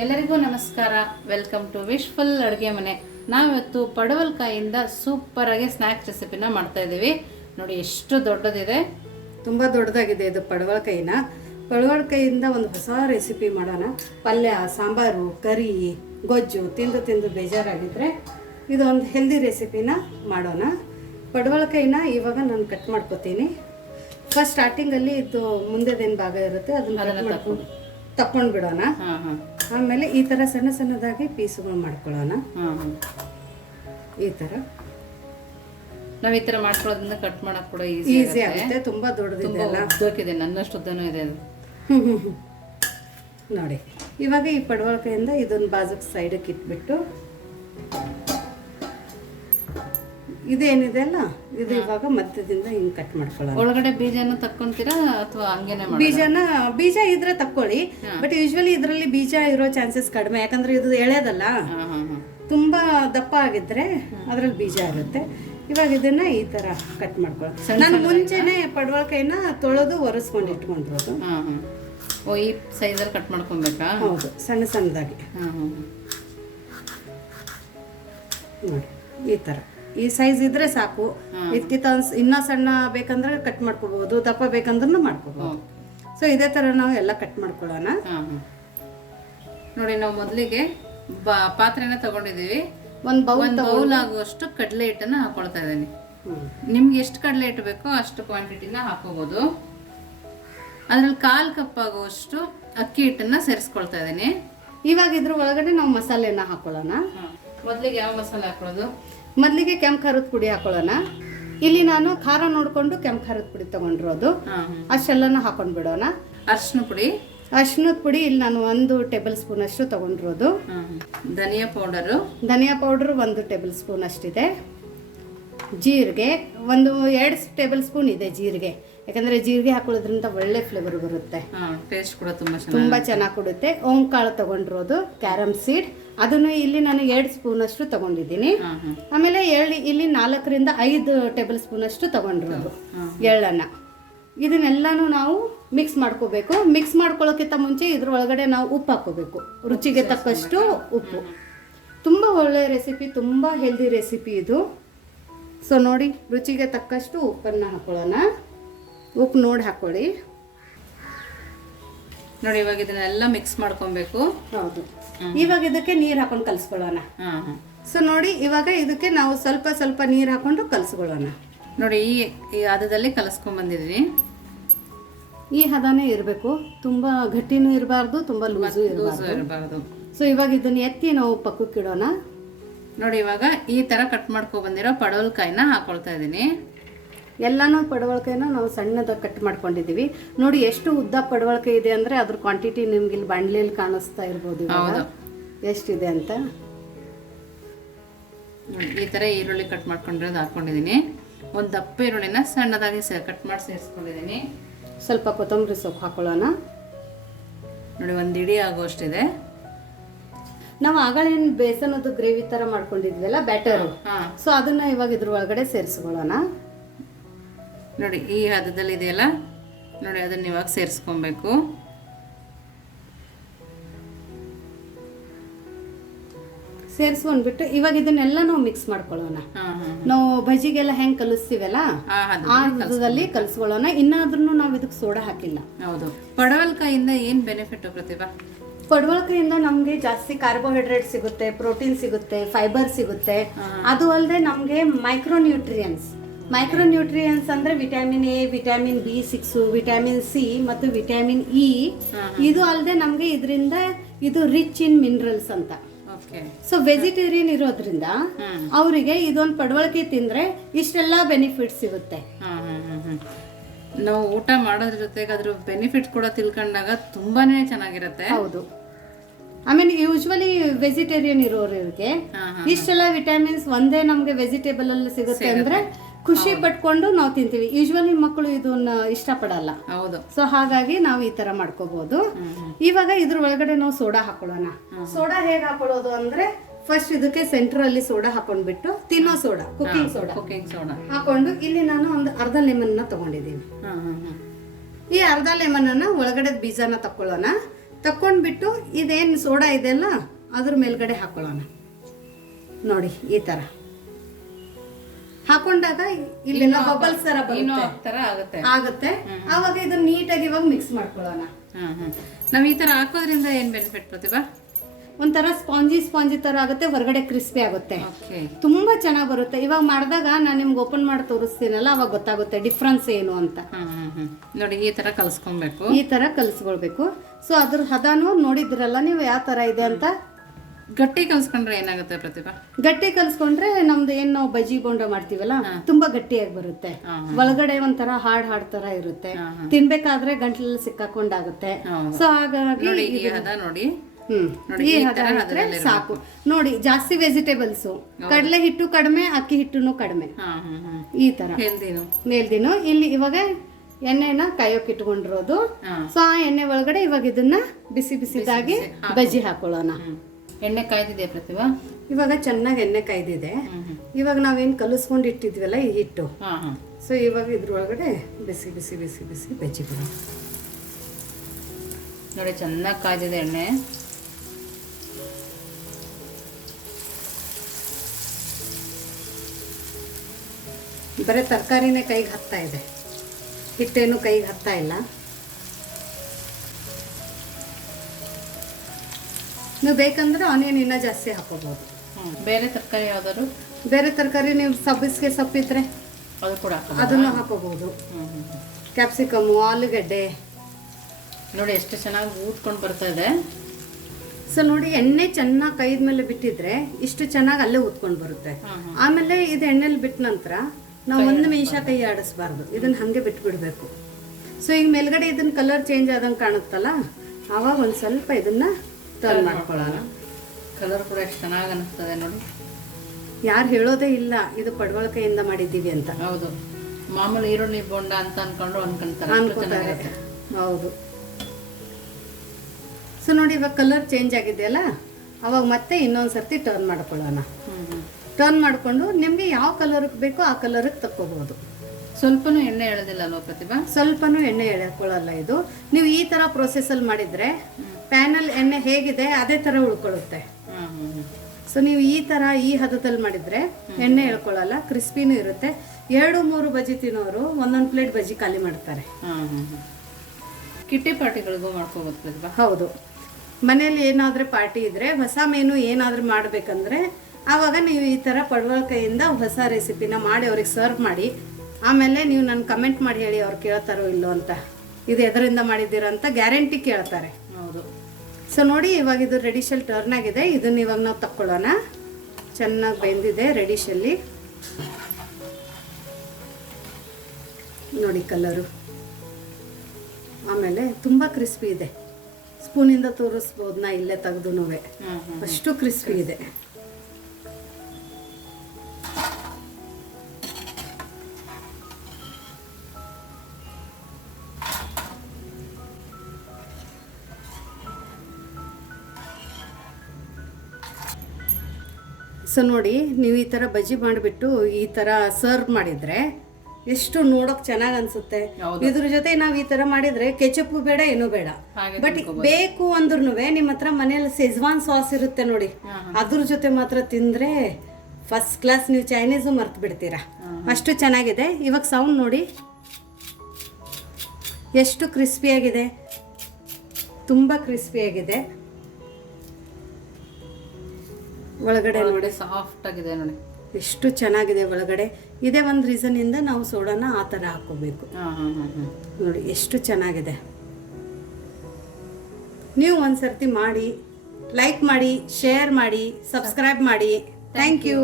ಎಲ್ಲರಿಗೂ ನಮಸ್ಕಾರ. Welcome to wishful ಅಡುಗೆ ಮನೆ. ನಾವಿವತ್ತು ಪಡವಲಕಾಯಿಂದ ಸೂಪರ್ ಆಗಿ ಸ್ನ್ಯಾಕ್ಸ್ ರೆಸಿಪಿನ ಮಾಡ್ತಾ ಇದ್ದೀವಿ. ನೋಡಿ ಎಷ್ಟು ದೊಡ್ಡದಿದೆ, ತುಂಬ ದೊಡ್ಡದಾಗಿದೆ ಇದು ಪಡವಲಕಾಯಿಂದ ಒಂದು ಹೊಸ ರೆಸಿಪಿ ಮಾಡೋಣ. ಪಲ್ಯ, ಸಾಂಬಾರು, ಕರಿ, ಗೊಜ್ಜು ತಿಂದು ಬೇಜಾರಾಗಿದ್ದರೆ ಇದೊಂದು ಹೆಲ್ದಿ ರೆಸಿಪಿನ ಮಾಡೋಣ. ಪಡವಲಕಾಯಿನ ಇವಾಗ ನಾನು ಕಟ್ ಮಾಡ್ಕೊತೀನಿ. ಫಸ್ಟ್ ಸ್ಟಾರ್ಟಿಂಗಲ್ಲಿ ಇದು ಮುಂದೆದೇನು ಭಾಗ ಇರುತ್ತೆ ಅದನ್ನು ತಕೊಂಡು ಬಿಡೋಣ. ಆಮೇಲೆ ಈ ಥರ ಸಣ್ಣ ಸಣ್ಣದಾಗಿ ಪೀಸುಗಳು ಮಾಡ್ಕೊಳ್ಳೋಣ. ಈ ಥರ ನಾವು ಈ ಥರ ಮಾಡ್ಕೊಳ್ಳೋದ್ರಿಂದ ಕಟ್ ಮಾಡಕ್ಕೆ ಕೂಡ ಈಸಿ ಆಗುತ್ತೆ. ತುಂಬ ದೊಡ್ಡದಿದೆ, ನನ್ನಷ್ಟು ಉದ್ದನೂ ಇದೆ ಅದು. ನೋಡಿ, ಇವಾಗ ಈ ಪಡವಲಕಾಯಿಂದ ಇದೊಂದು ಬಾಜುಕ್ ಸೈಡಕ್ಕೆ ಇಟ್ಬಿಟ್ಟು ಇದೇನಿದೆ ಅಲ್ಲ ಇದು ಇವಾಗ ಮಧ್ಯದಿಂದ ಹಿಂಗೆ ಕಟ್ ಮಾಡ್ಕೊಳ್ಳೋಣ. ಒಳಗಡೆ ಬೀಜನ ತಕ್ಕೊಂತೀರಾ ಅಥವಾ ಹಂಗೇನೆ? ಬೀಜ ಇದ್ರೆ ತಕ್ಕೊಳ್ಳಿ, ಬಟ್ ಯೂಶ್ವಲಿ ಇದರಲ್ಲಿ ಬೀಜ ಇರೋ ಚಾನ್ಸಸ್ ಕಡಿಮೆ. ಯಾಕಂದ್ರೆ ಇದು ಎಳೆದಲ್ಲ, ತುಂಬಾ ದಪ್ಪ ಆಗಿದ್ರೆ ಅದ್ರಲ್ಲಿ ಬೀಜ ಇರುತ್ತೆ. ಇವಾಗ ಇದನ್ನ ಈ ತರ ಕಟ್ ಮಾಡ್ಕೊಳ್ಳೋಣ. ನಾನು ಮುಂಚೆನೆ ಪಡವಲಕಾಯಿನ ತೊಳೆದು ಒರೆಸ್ಕೊಂಡು ಇಟ್ಕೊಂಡಿರೋದು. ಓ, ಈ ಸೈಜಲ್ಲಿ ಕಟ್ ಮಾಡ್ಕೊಬೇಕಾ? ಹೌದು, ಸಣ್ಣ ಸಣ್ಣದಾಗಿ ನೋಡಿ. ಈ ತರ ಈ ಸೈಜ್ ಇದ್ರೆ ಸಾಕು. ಇದಕ್ಕಿಂತ ಇನ್ನೂ ಸಣ್ಣ ಬೇಕಂದ್ರೆ ಕಟ್ ಮಾಡ್ಕೋಬಹುದು, ದಪ್ಪ ಬೇಕಂದ್ರೂ ಮಾಡ್ಕೋಬಹುದು. ಸೊ ಇದೇ ತರ ನಾವು ಎಲ್ಲ ಕಟ್ ಮಾಡ್ಕೊಳ್ಳೋಣ. ನೋಡಿ, ನಾವು ಮೊದಲಿಗೆ ಪಾತ್ರೆನ ತಗೊಂಡಿದೀವಿ. ಒಂದು ಬೌಲ್ ಆಗುವಷ್ಟು ಕಡಲೆ ಹಿಟ್ಟನ್ನ ಹಾಕೊಳ್ತಾ ಇದ್ದೀನಿ. ನಿಮ್ಗೆ ಎಷ್ಟು ಕಡಲೆ ಹಿಟ್ಟು ಬೇಕೋ ಅಷ್ಟು ಕ್ವಾಂಟಿಟಿನ ಹಾಕೋಬಹುದು. ಅದ್ರಲ್ಲಿ 1/4 ಕಪ್ ಆಗುವಷ್ಟು ಅಕ್ಕಿ ಹಿಟ್ಟನ್ನ ಸೇರಿಸ್ಕೊಳ್ತಾ ಇದ್ದೀನಿ. ಇವಾಗ ಇದ್ರ ಒಳಗಡೆ ನಾವು ಮಸಾಲೆನ ಹಾಕೊಳ್ಳೋಣ. ಮೊದಲಿಗೆ ಯಾವ ಮಸಾಲೆ ಹಾಕೊಳ್ಳೋದು? ಮೊದಲಿಗೆ ಕೆಂಪು ಖಾರದ ಪುಡಿ ಹಾಕೊಳ್ಳೋಣ. ಇಲ್ಲಿ ನಾನು ಖಾರ ನೋಡ್ಕೊಂಡು ಕೆಂಪು ಖಾರದ ಪುಡಿ ತಗೊಂಡಿರೋದು. ಅಷ್ಟೆಲ್ಲನ ಹಾಕೊಂಡ್ ಬಿಡೋಣ. ಅರ್ಶಿನದ ಪುಡಿ ಇಲ್ಲಿ ನಾನು 1 ಟೇಬಲ್ ಸ್ಪೂನ್ ಅಷ್ಟು ತಗೊಂಡಿರೋದು. ಧನಿಯಾ ಪೌಡರ್ 1 ಟೇಬಲ್ ಸ್ಪೂನ್ ಅಷ್ಟಿದೆ. ಜೀರಿಗೆ 2 ಟೇಬಲ್ ಸ್ಪೂನ್ ಇದೆ ಜೀರಿಗೆ. ಯಾಕಂದ್ರೆ ಜೀರಿಗೆ ಹಾಕೊಳ್ಳೋದ್ರಿಂದ ಒಳ್ಳೆ ಫ್ಲೇವರ್ ಬರುತ್ತೆ, ಟೇಸ್ಟ್ ಕೂಡ ತುಂಬಾ ಚೆನ್ನಾಗಿ ಕೊಡುತ್ತೆ. ಓಂಕಾಳು ತಗೊಂಡಿರೋದು, ಕ್ಯಾರಮ್ ಸೀಡ್, ಅದನ್ನು ಇಲ್ಲಿ ನಾನು 2 ಸ್ಪೂನ್ ಅಷ್ಟು ತಗೊಂಡಿದ್ದೀನಿ. ಆಮೇಲೆ ಇಲ್ಲಿ 4 ರಿಂದ 5 ಟೇಬಲ್ ಸ್ಪೂನ್ ಅಷ್ಟು ತಗೊಂಡಿರೋದು ಎಳ್ಳನ್ನ. ಇದನ್ನೆಲ್ಲಾನು ನಾವು ಮಿಕ್ಸ್ ಮಾಡ್ಕೋಬೇಕು. ಮಿಕ್ಸ್ ಮಾಡ್ಕೊಳ್ಳೋಕ್ಕಿಂತ ಮುಂಚೆ ಇದ್ರ ಒಳಗಡೆ ನಾವು ಉಪ್ಪು ಹಾಕೋಬೇಕು, ರುಚಿಗೆ ತಕ್ಕಷ್ಟು ಉಪ್ಪು. ತುಂಬ ಒಳ್ಳೆ ರೆಸಿಪಿ, ತುಂಬ ಹೆಲ್ದಿ ರೆಸಿಪಿ ಇದು. ಸೊ ನೋಡಿ, ರುಚಿಗೆ ತಕ್ಕಷ್ಟು ಉಪ್ಪನ್ನು ಹಾಕೊಳ್ಳೋಣ. ಉಪ್ಪು ನೋಡಿ ಹಾಕೊಳ್ಳಿ. ನೋಡಿ, ಇವಾಗ ಇದನ್ನೆಲ್ಲ ಮಿಕ್ಸ್ ಮಾಡ್ಕೊಬೇಕು. ಹೌದು, ಇವಾಗ ಇದಕ್ಕೆ ನೀರು ಹಾಕೊಂಡು ಕಲಿಸ್ಕೊಳ್ಳೋಣ. ಸೊ ನೋಡಿ, ಇವಾಗ ಇದಕ್ಕೆ ನಾವು ಸ್ವಲ್ಪ ಸ್ವಲ್ಪ ನೀರು ಹಾಕೊಂಡು ಕಲಿಸ್ಕೊಳ್ಳೋಣ. ನೋಡಿ, ಈ ಹದದಲ್ಲಿ ಕಲಸ್ಕೊಂಡ್ ಬಂದಿದ್ವಿ. ಈ ಹದನೇ ಇರಬೇಕು, ತುಂಬ ಗಟ್ಟಿನೂ ಇರಬಾರ್ದು, ತುಂಬ ಲೂಸು ಇರಬಾರ್ದು. ಸೊ ಇವಾಗ ಇದನ್ನ ಎತ್ತಿ ನಾವು ಪಕ್ಕಕ್ಕೆ ಇಡೋಣ. ನೋಡಿ, ಇವಾಗ ಈ ತರ ಕಟ್ ಮಾಡ್ಕೊ ಬಂದಿರೋ ಪಡವಲಕಾಯಿನ ಹಾಕೊಳ್ತಾ ಇದ್ದೀನಿ. ಎಲ್ಲಾನು ಪಡವಲಕಾಯಿನ ನಾವು ಸಣ್ಣದಾಗಿ ಕಟ್ ಮಾಡ್ಕೊಂಡಿದೀವಿ. ನೋಡಿ ಎಷ್ಟು ಉದ್ದ ಪಡವಲಕಾಯಿ ಇದೆ ಅಂದ್ರೆ ಅದ್ರ ಕ್ವಾಂಟಿಟಿ ನಿಮ್ಗೆ ಇಲ್ಲಿ ಬಾಂಡ್ಲಿಯಲ್ಲಿ ಕಾಣಿಸ್ತಾ ಇರ್ಬೋದು ಎಷ್ಟಿದೆ ಅಂತ. ಈ ತರ ಈರುಳ್ಳಿ ಕಟ್ ಮಾಡ್ಕೊಂಡಿರೋದು ಹಾಕೊಂಡಿದ್ದೀನಿ. ಒಂದು ದಪ್ಪ ಈರುಳ್ಳಿನ ಸಣ್ಣದಾಗಿ ಕಟ್ ಮಾಡಿ ಸೇರಿಸ್ಕೊಂಡಿದ್ದೀನಿ. ಸ್ವಲ್ಪ ಕೊತ್ತಂಬರಿ ಸೊಪ್ಪು ಹಾಕೊಳ್ಳೋಣ. ನೋಡಿ, 1 ಇಡಿ ಆಗುವಷ್ಟಿದೆ. ನಾವು ಆಗಳೇನು ಬೇಸನದು ಗ್ರೇವಿ ತರ ಮಾಡ್ಕೊಂಡಿದ್ವಲ್ಲ ಬ್ಯಾಟರ್, ಸೊ ಅದನ್ನ ಇವಾಗ ಇದ್ರ ಒಳಗಡೆ ಸೇರಿಸ್ಕೊಳ್ಳೋಣ. ನೋಡಿ, ಈ ಹದದಲ್ಲಿ ಇದೆಯಲ್ಲ, ನೋಡಿ ಅದನ್ನ ಇವಾಗ ಸೇರಿಸ್ಕೊಬೇಕು. ಸೇರಿಸ್ಕೊಂಡ್ಬಿಟ್ಟು ಇವಾಗ ಇದನ್ನೆಲ್ಲ ನಾವು ಮಿಕ್ಸ್ ಮಾಡ್ಕೊಳ್ಳೋಣ. ನಾವು ಬಜ್ಜಿಗೆಲ್ಲ ಹೆಂಗ್ ಕಲಿಸ್ತೀವಲ್ಲ ಆ ಹದದಲ್ಲಿ ಕಲಿಸ್ಕೊಳ್ಳೋಣ. ಇನ್ನಾದ್ರೂ ನಾವು ಇದಕ್ಕೆ ಸೋಡಾ ಹಾಕಿಲ್ಲ. ಹೌದು, ಪಡವಲಕಾಯಿಂದ ಏನ್ ಬೆನಿಫಿಟ್ ಪ್ರತಿಭಾ? ಪಡವಲಕಾಯಿಂದ ನಮ್ಗೆ ಜಾಸ್ತಿ ಕಾರ್ಬೋಹೈಡ್ರೇಟ್ ಸಿಗುತ್ತೆ, ಪ್ರೋಟೀನ್ ಸಿಗುತ್ತೆ, ಫೈಬರ್ ಸಿಗುತ್ತೆ. ಅದು ಅಲ್ಲದೆ ನಮ್ಗೆ ಮೈಕ್ರೋನ್ಯೂಟ್ರಿಯನ್ಸ್ ಅಂದ್ರೆ vitamin A, vitamin B6, vitamin C ಮತ್ತು ವಿಟಮಿನ್ ಇ. ಇದು ಅಲ್ಲದೆ ನಮ್ಗೆ ಇದರಿಂದ ಇದು ರಿಚ್ ಇನ್ ಮಿನರಲ್ಸ್ ಅಂತ. ಸೊ ವೆಜಿಟೇರಿಯನ್ ಇರೋದ್ರಿಂದ ಅವರಿಗೆ ಇದೊಂದು ಪಡವಲಕಾಯಿ ತಿಂದ್ರೆ ಇಷ್ಟೆಲ್ಲ ಬೆನಿಫಿಟ್ಸ್ ಸಿಗುತ್ತೆ. ನಾವು ಊಟ ಮಾಡೋದ್ರ ಜೊತೆಗೆ ಅದ್ರ ಬೆನಿಫಿಟ್ ಕೂಡ ತಿಳ್ಕೊಂಡಾಗ ತುಂಬಾನೇ ಚೆನ್ನಾಗಿರುತ್ತೆ. ಹೌದು, ಆಮೇಲೆ ಯೂಶ್ವಲಿ ವೆಜಿಟೇರಿಯನ್ ಇರೋರಿಗೆ ಇಷ್ಟೆಲ್ಲ ವಿಟಮಿನ್ಸ್ ಒಂದೇ ನಮ್ಗೆ ವೆಜಿಟೇಬಲ್ ಅಲ್ಲಿ ಸಿಗುತ್ತೆ ಅಂದ್ರೆ ಖುಷಿ ಪಟ್ಕೊಂಡು ನಾವು ತಿಂತೀವಿ. ಯೂಶ್ವಲಿ ಮಕ್ಕಳು ಇದನ್ನ ಇಷ್ಟಪಡಲ್ಲ. ಹೌದು, ಸೊ ಹಾಗಾಗಿ ನಾವು ಈ ತರ ಮಾಡ್ಕೋಬಹುದು. ಇವಾಗ ಇದ್ರ ಒಳಗಡೆ ನಾವು ಸೋಡಾ ಹಾಕೊಳ್ಳೋಣ. ಸೋಡಾ ಹೇಗೆ ಹಾಕೊಳ್ಳೋದು ಅಂದ್ರೆ ಫಸ್ಟ್ ಇದಕ್ಕೆ ಸೆಂಟರ್ ಅಲ್ಲಿ ಸೋಡಾ ಹಾಕೊಂಡ್ಬಿಟ್ಟು ತಿನ್ನೋ ಸೋಡಾ, ಕುಕಿಂಗ್ ಸೋಡಾ ಹಾಕೊಂಡು ಇಲ್ಲಿ ನಾನು ಒಂದು ಅರ್ಧ ಲೆಮನ್ ನ ತಗೊಂಡಿದ್ದೀನಿ. ಈ ಅರ್ಧ ಲೆಮನ್ ಅನ್ನ ಒಳಗಡೆ ಬೀಜನ ತಕೊಳ್ಳೋಣ. ತಕ್ಕೊಂಡ್ಬಿಟ್ಟು ಇದೇನು ಸೋಡಾ ಇದೆಯಲ್ಲ ಅದ್ರ ಮೇಲ್ಗಡೆ ಹಾಕೊಳ್ಳೋಣ. ನೋಡಿ ಈ ಥರ ಹಾಕೊಂಡಾಗ ಇಲ್ಲೆಲ್ಲ ಬಬಲ್ಸ್ ತರ ಆಗುತ್ತೆ. ಆವಾಗ ಇದನ್ನ ನೀಟಾಗಿ ಇವಾಗ ಮಿಕ್ಸ್ ಮಾಡ್ಕೊಳ್ಳೋಣ. ನಾವ್ ಈ ತರ ಹಾಕೋದ್ರಿಂದ ಏನ್ ಬೆನಿಫಿಟ್ ಪ್ರತಿಭಾ? ಒಂಥರ ಸ್ಪಾಂಜಿ ತರ ಆಗುತ್ತೆ, ಹೊರಗಡೆ ಕ್ರಿಸ್ಪಿ ಆಗುತ್ತೆ, ತುಂಬಾ ಚೆನ್ನಾಗಿ ಬರುತ್ತೆ. ಇವಾಗ ಮಾಡಿದಾಗ ನಾನು ನಿಮ್ಗೆ ಓಪನ್ ಮಾಡಿ ತೋರಿಸ್ತೀನಲ್ಲ, ಅವಾಗ ಗೊತ್ತಾಗುತ್ತೆ ಡಿಫ್ರೆನ್ಸ್ ಏನು ಅಂತ. ನೋಡಿ ಈ ತರ ಕಲ್ಸ್ಕೊಬೇಕು, ಈ ತರ ಕಲ್ಸ್ಕೊಳ್ಬೇಕು. ಸೊ ಅದ್ರ ಹದಾನು ನೋಡಿದ್ರಲ್ಲ ನೀವು ಯಾವ ತರ ಇದೆ ಅಂತ. ಗಟ್ಟಿ ಕಲ್ಸ್ಕೊಂಡ್ರೆ ಏನಾಗುತ್ತೆ ಪ್ರತಿಭಾ? ಗಟ್ಟಿ ಕಲ್ಸ್ಕೊಂಡ್ರೆ ನಮ್ದು ಏನ್ ನಾವು ಬಜ್ಜಿ ಬೋಂಡ ಮಾಡ್ತೀವಲ್ಲ ತುಂಬಾ ಗಟ್ಟಿಯಾಗಿ ಬರುತ್ತೆ. ಒಳಗಡೆ ಒಂಥರ ಹಾಡ್ ತರ ಇರುತ್ತೆ, ತಿನ್ಬೇಕಾದ್ರೆ ಗಂಟ್ಲಲ್ಲಿ ಸಿಕ್ಕಾಕೊಂಡಾಗುತ್ತೆ. ಸೊ ಹಾಗಾಗಿ ನೋಡಿ ಈ ಹದ ಇದ್ರೆ ಸಾಕು. ನೋಡಿ ಜಾಸ್ತಿ ವೆಜಿಟೇಬಲ್ಸ್, ಕಡಲೆ ಹಿಟ್ಟು ಕಡಿಮೆ, ಅಕ್ಕಿ ಹಿಟ್ಟುನು ಕಡಿಮೆ, ಈ ತರ ಮೇಲ್ದಿನು. ಇಲ್ಲಿ ಇವಾಗ ಎಣ್ಣೆನ ಕಾಯೋಕ್ ಇಟ್ಕೊಂಡಿರೋದು. ಸೊ ಆ ಎಣ್ಣೆ ಒಳಗಡೆ ಇವಾಗ ಇದನ್ನ ಬಿಸಿದಾಗಿ ಬಜ್ಜಿ ಹಾಕೊಳ್ಳೋಣ. ಎಣ್ಣೆ ಕಾಯ್ದಿದೆ ಪ್ರತಿಭಾ? ಇವಾಗ ಚೆನ್ನಾಗಿ ಎಣ್ಣೆ ಕಾಯ್ದಿದೆ. ಇವಾಗ ನಾವೇನ್ ಕಲಿಸ್ಕೊಂಡು ಇಟ್ಟಿದ್ವಲ್ಲ ಈ ಹಿಟ್ಟು, ಸೊ ಇವಾಗ ಇದ್ರೊಳಗಡೆ ಬಿಸಿ ಬಜ್ಜಿ ಬಿಡೋಣ. ನೋಡಿ ಚೆನ್ನಾಗಿ ಕಾಯ್ದಿದೆ ಎಣ್ಣೆ. ಬರೀ ತರಕಾರಿನೇ ಕೈಗೆ ಹತ್ತಾ ಇದೆ, ಹಿಟ್ಟೇನು ಕೈಗೆ ಹತ್ತಾ ಇಲ್ಲ. ನೀವು ಬೇಕಂದ್ರೆ ಆನಿಯನ್ ಇನ್ನೂ ಜಾಸ್ತಿ ಹಾಕೋಬಹುದು. ಬೇರೆ ತರಕಾರಿ ಯಾವ್ದಾದ್ರು? ಬೇರೆ ತರಕಾರಿ ನೀವು ಸಬ್ಬಿಸ್ಗೆ ಸೊಪ್ಪಿದ್ರೆ ಅದು ಕೂಡ ಅದನ್ನು ಹಾಕೋಬಹುದು. ಕ್ಯಾಪ್ಸಿಕಮ್ಮು, ಆಲೂಗಡ್ಡೆ. ನೋಡಿ ಎಷ್ಟು ಚೆನ್ನಾಗಿ ಊದ್ಕೊಂಡು ಬರ್ತಾ ಇದೆ. ಸೊ ನೋಡಿ ಎಣ್ಣೆ ಚೆನ್ನಾಗಿ ಕೈದ ಮೇಲೆ ಬಿಟ್ಟಿದ್ರೆ ಇಷ್ಟು ಚೆನ್ನಾಗಿ ಅಲ್ಲೇ ಊದ್ಕೊಂಡು ಬರುತ್ತೆ. ಆಮೇಲೆ ಇದು ಎಣ್ಣೆಲಿ ಬಿಟ್ಟ ನಂತರ ನಾವು 1 ನಿಮಿಷ ಕೈ ಆಡಿಸ್ಬಾರ್ದು, ಇದನ್ನ ಹಂಗೆ ಬಿಟ್ಬಿಡ್ಬೇಕು. ಸೊ ಈಗ ಮೇಲ್ಗಡೆ ಇದನ್ನ ಕಲರ್ ಚೇಂಜ್ ಆದಂಗೆ ಕಾಣುತ್ತಲ್ಲ, ಆವಾಗ ಒಂದು ಸ್ವಲ್ಪ ಇದನ್ನ ಟರ್ನ್ ಮಾಡ್ಕೊಳ್ಳೋಣ. ಕಲರ್ ಕೂಡ ಎಷ್ಟು ಚೆನ್ನಾಗಿ ಅನಿಸ್ತದೆ ನೋಡಿ. ಯಾರು ಹೇಳೋದೇ ಇಲ್ಲ ಇದು ಪಡವಲಕೆಯಿಂದ ಮಾಡಿದ್ದೀವಿ ಅಂತ. ಹೌದು, ಮಾಮೂಲಿ ಈರುಳ್ಳಿ ಬೋಂಡ ಅಂತ ಅನ್ಕೊಂತಾರೆ. ಹೌದು. ಸೊ ನೋಡಿ ಇವಾಗ ಕಲರ್ ಚೇಂಜ್ ಆಗಿದೆಯಲ್ಲ, ಅವಾಗ ಮತ್ತೆ ಇನ್ನೊಂದ್ಸರ್ತಿ ಟರ್ನ್ ಮಾಡ್ಕೊಳ್ಳೋಣ. ಟರ್ನ್ ಮಾಡಿಕೊಂಡು ನಿಮಗೆ ಯಾವ ಕಲರ್ಗೆ ಬೇಕೋ ಆ ಕಲರ್ಗೆ ತಕ್ಕೋಬಹುದು. ಸ್ವಲ್ಪನೂ ಎಣ್ಣೆ ಎಳೆದಿಲ್ಲ ಅಲ್ವಾ ಪ್ರತಿಭಾ? ಸ್ವಲ್ಪನೂ ಎಣ್ಣೆ ಎಳ್ಕೊಳ್ಳಲ್ಲ ಇದು. ನೀವು ಈ ಥರ ಪ್ರೊಸೆಸಲ್ಲಿ ಮಾಡಿದರೆ ಪ್ಯಾನಲ್ಲಿ ಎಣ್ಣೆ ಹೇಗಿದೆ ಅದೇ ಥರ ಉಳ್ಕೊಳ್ಳುತ್ತೆ. ಸೊ ನೀವು ಈ ಥರ ಈ ಹದದಲ್ಲಿ ಮಾಡಿದರೆ ಎಣ್ಣೆ ಎಳ್ಕೊಳ್ಳಲ್ಲ, ಕ್ರಿಸ್ಪಿನೂ ಇರುತ್ತೆ. 2-3 ಬಜ್ಜಿ ತಿನ್ನೋರು 1 ಪ್ಲೇಟ್ ಬಜ್ಜಿ ಖಾಲಿ ಮಾಡ್ತಾರೆ. ಕಿಟ್ಟಿ ಪಾರ್ಟಿಗಳಿಗೂ ಮಾಡ್ಕೋಬೋದು ಪ್ರತಿಭಾ? ಹೌದು, ಮನೇಲಿ ಏನಾದರೂ ಪಾರ್ಟಿ ಇದ್ದರೆ, ಹೊಸ ಮೆನು ಏನಾದರೂ ಮಾಡಬೇಕಂದ್ರೆ ಆವಾಗ ನೀವು ಈ ಥರ ಪಡವಲಕೆಯಿಂದ ಹೊಸ ರೆಸಿಪಿನ ಮಾಡಿ ಅವ್ರಿಗೆ ಸರ್ವ್ ಮಾಡಿ. ಆಮೇಲೆ ನೀವು ನನ್ನ ಕಮೆಂಟ್ ಮಾಡಿ ಹೇಳಿ ಅವ್ರು ಕೇಳ್ತಾರೋ ಇಲ್ಲೋ ಅಂತ. ಇದು ಎದರಿಂದ ಮಾಡಿದ್ದೀರ ಅಂತ ಗ್ಯಾರಂಟಿ ಕೇಳ್ತಾರೆ. ಹೌದು. ಸೊ ನೋಡಿ ಇವಾಗ ಇದು ರೆಡಿಶಲ್ಲಿ ಟರ್ನ್ ಆಗಿದೆ. ಇದನ್ನ ಇವಾಗ ನಾವು ತಕ್ಕೊಳ್ಳೋಣ. ಚೆನ್ನಾಗಿ ಬೆಂದಿದೆ ರೆಡಿಶಲ್ಲಿ. ನೋಡಿ ಕಲರು, ಆಮೇಲೆ ತುಂಬ ಕ್ರಿಸ್ಪಿ ಇದೆ. ಸ್ಪೂನಿಂದ ತೋರಿಸ್ಬೋದು ನಾ ಇಲ್ಲೇ ತೆಗೆದು, ಅಷ್ಟು ಕ್ರಿಸ್ಪಿ ಇದೆ. ಸೊ ನೋಡಿ ನೀವು ಈ ಥರ ಬಜ್ಜಿ ಮಾಡಿಬಿಟ್ಟು ಈ ಥರ ಸರ್ವ್ ಮಾಡಿದರೆ ಎಷ್ಟು ನೋಡೋಕೆ ಚೆನ್ನಾಗಿ ಅನಿಸುತ್ತೆ. ಇದ್ರ ಜೊತೆ ನಾವು ಈ ಥರ ಮಾಡಿದರೆ ಕೆಚಪ್ಪು ಬೇಡ, ಏನೂ ಬೇಡ. ಬಟ್ ಬೇಕು ಅಂದ್ರೂ ನಿಮ್ಮ ಹತ್ರ ಮನೆಯಲ್ಲಿ ಸೆಜ್ವಾನ್ ಸಾಸ್ ಇರುತ್ತೆ ನೋಡಿ, ಅದ್ರ ಜೊತೆ ಮಾತ್ರ ತಿಂದರೆ ಫಸ್ಟ್ ಕ್ಲಾಸ್. ನೀವು ಚೈನೀಸು ಮರ್ತು ಬಿಡ್ತೀರಾ, ಅಷ್ಟು ಚೆನ್ನಾಗಿದೆ. ಇವಾಗ ಸೌಂಡ್ ನೋಡಿ ಎಷ್ಟು ಕ್ರಿಸ್ಪಿಯಾಗಿದೆ, ತುಂಬ ಕ್ರಿಸ್ಪಿಯಾಗಿದೆ. ಒಳಗಡೆ ನೋಡಿ ಸಾಫ್ಟ್ ಆಗಿದೆ ನೋಡಿ, ಎಷ್ಟು ಚೆನ್ನಾಗಿದೆ ಒಳಗಡೆ. ಇದೇ ಒಂದು ರೀಸನ್ನಿಂದ ನಾವು ಸೋಡಾನ ಆ ಥರ ಹಾಕೋಬೇಕು. ನೋಡಿ ಎಷ್ಟು ಚೆನ್ನಾಗಿದೆ. ನೀವು ಒಂದ್ಸರ್ತಿ ಮಾಡಿ, ಲೈಕ್ ಮಾಡಿ, ಶೇರ್ ಮಾಡಿ, ಸಬ್ಸ್ಕ್ರೈಬ್ ಮಾಡಿ. Thank you.